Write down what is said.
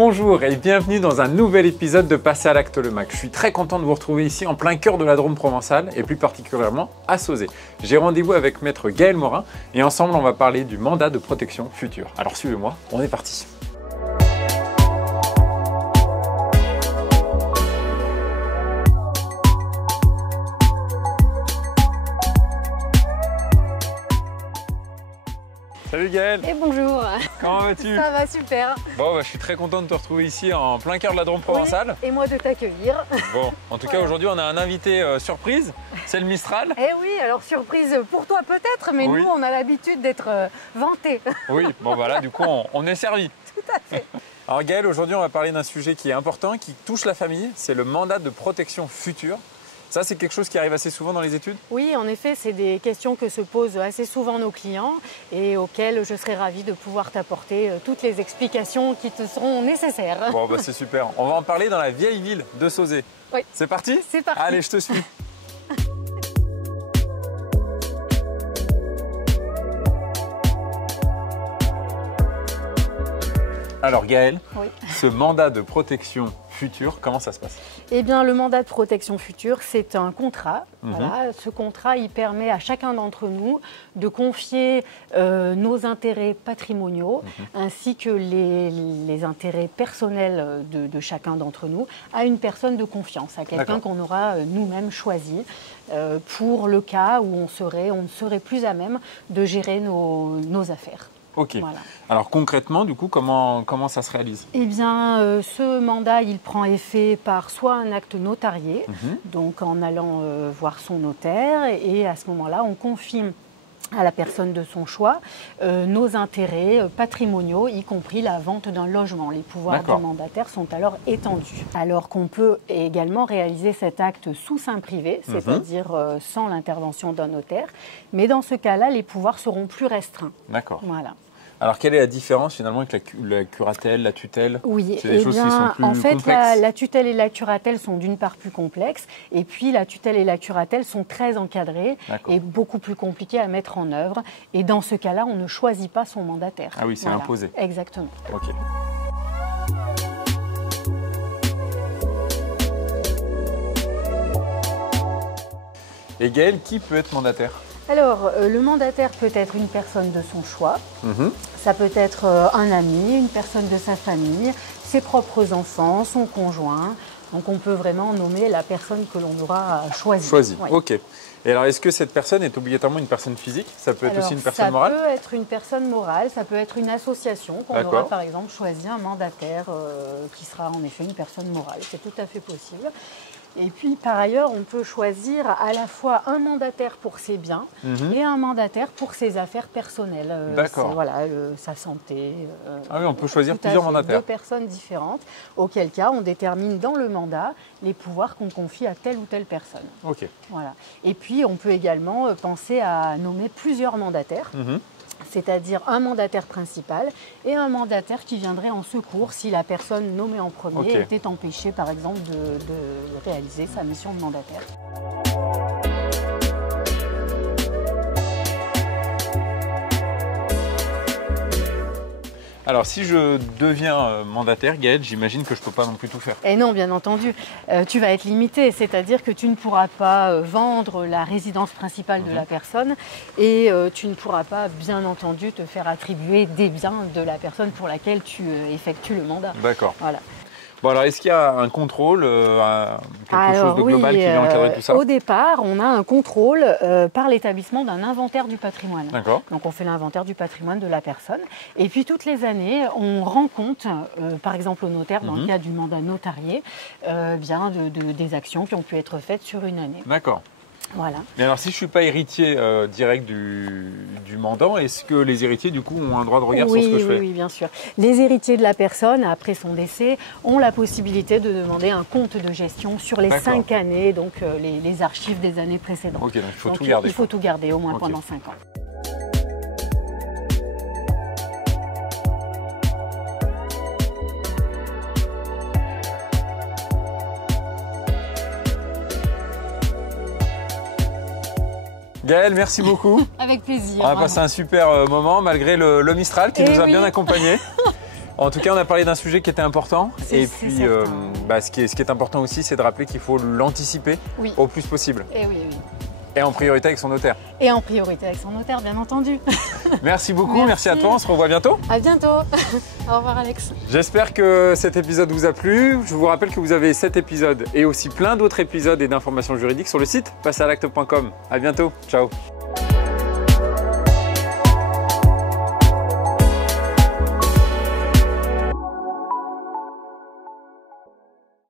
Bonjour et bienvenue dans un nouvel épisode de Passer à l'acte le Mac. Je suis très content de vous retrouver ici en plein cœur de la Drôme provençale et plus particulièrement à Sauzet. J'ai rendez-vous avec maître Gaël Morin et ensemble on va parler du mandat de protection future. Alors suivez-moi, on est parti. Salut Gaël. Et bonjour. Comment vas-tu? Ça va super. Bon, je suis très content de te retrouver ici en plein cœur de la Drôme provençale. Oui, et moi de t'accueillir. Bon, en tout cas aujourd'hui on a un invité surprise, c'est le Mistral. Eh oui, alors surprise pour toi peut-être, mais oui. Nous on a l'habitude d'être vantés. Oui, bon voilà, du coup on est servi. Tout à fait. Alors Gaël, aujourd'hui on va parler d'un sujet qui est important, qui touche la famille, c'est le mandat de protection future. Ça, c'est quelque chose qui arrive assez souvent dans les études? Oui, en effet, c'est des questions que se posent assez souvent nos clients et auxquelles je serai ravie de pouvoir t'apporter toutes les explications qui te seront nécessaires. Bon, c'est super. On va en parler dans la vieille ville de Sauzet. Oui. C'est parti? C'est parti. Allez, je te suis. Alors Gaël, oui. Ce mandat de protection future, comment ça se passe? Eh bien, le mandat de protection future, c'est un contrat. Voilà. Ce contrat, il permet à chacun d'entre nous de confier nos intérêts patrimoniaux ainsi que les intérêts personnels de chacun d'entre nous à une personne de confiance, à quelqu'un qu'on aura nous-mêmes choisi pour le cas où on ne serait plus à même de gérer nos affaires. Ok. Voilà. Alors concrètement, du coup, comment ça se réalise? Eh bien, ce mandat, il prend effet par soit un acte notarié, donc en allant voir son notaire, et à ce moment-là, on confie à la personne de son choix nos intérêts patrimoniaux, y compris la vente d'un logement. Les pouvoirs du mandataire sont alors étendus. Alors qu'on peut également réaliser cet acte sous seing privé, c'est-à-dire sans l'intervention d'un notaire, mais dans ce cas-là, les pouvoirs seront plus restreints. D'accord. Voilà. Alors, quelle est la différence finalement avec la curatelle, la tutelle? Oui, c'est des choses qui sont plus en fait, complexes. la tutelle et la curatelle sont d'une part plus complexes, et puis la tutelle et la curatelle sont très encadrées et beaucoup plus compliquées à mettre en œuvre. Et dans ce cas-là, on ne choisit pas son mandataire. Ah oui, c'est imposé. Exactement. Ok. Et Gaël, qui peut être mandataire? Alors, le mandataire peut être une personne de son choix, ça peut être un ami, une personne de sa famille, ses propres enfants, son conjoint. Donc on peut vraiment nommer la personne que l'on aura choisie. Oui. Ok. Et alors, est-ce que cette personne est obligatoirement une personne physique? Ça peut être aussi une personne morale? Ça peut être une personne morale, ça peut être une association qu'on aura par exemple choisi un mandataire qui sera en effet une personne morale. C'est tout à fait possible. Et puis, par ailleurs, on peut choisir à la fois un mandataire pour ses biens et un mandataire pour ses affaires personnelles. D'accord. Voilà, sa santé. Ah oui, on peut choisir plusieurs mandataires. Deux personnes différentes, auquel cas on détermine dans le mandat les pouvoirs qu'on confie à telle ou telle personne. Ok. Voilà. Et puis, on peut également penser à nommer plusieurs mandataires. C'est-à-dire un mandataire principal et un mandataire qui viendrait en secours si la personne nommée en premier était empêchée, par exemple, de réaliser sa mission de mandataire. Alors, si je deviens mandataire, Gaël, j'imagine que je ne peux pas non plus tout faire. Et non, bien entendu, tu vas être limité, c'est-à-dire que tu ne pourras pas vendre la résidence principale de la personne et tu ne pourras pas, bien entendu, te faire attribuer des biens de la personne pour laquelle tu effectues le mandat. D'accord. Voilà. Bon, alors, est-ce qu'il y a un contrôle, quelque chose de global qui vient encadrer tout ça? Au départ, on a un contrôle par l'établissement d'un inventaire du patrimoine. D'accord. Donc, on fait l'inventaire du patrimoine de la personne. Et puis, toutes les années, on rend compte, par exemple au notaire, dans le cas du mandat notarié, des actions qui ont pu être faites sur une année. D'accord. Voilà. Mais alors, si je ne suis pas héritier direct du mandant, est-ce que les héritiers, du coup, ont un droit de regard sur ce que je fais? Oui, bien sûr. Les héritiers de la personne, après son décès, ont la possibilité de demander un compte de gestion sur les 5 années, donc les archives des années précédentes. Ok, donc il faut tout garder. Il faut tout garder, au moins pendant 5 ans. Gaël, merci beaucoup. Avec plaisir. On a passé un super moment malgré le Mistral qui nous a bien accompagnés. En tout cas, on a parlé d'un sujet qui était important. Et puis, ce qui est important aussi, c'est de rappeler qu'il faut l'anticiper au plus possible. Et oui, oui. Et en priorité avec son notaire. Et en priorité avec son notaire, bien entendu. Merci beaucoup, merci à toi, on se revoit bientôt. À bientôt. Au revoir Alex. J'espère que cet épisode vous a plu. Je vous rappelle que vous avez cet épisode et aussi plein d'autres épisodes et d'informations juridiques sur le site passeralacte.com. À bientôt, ciao.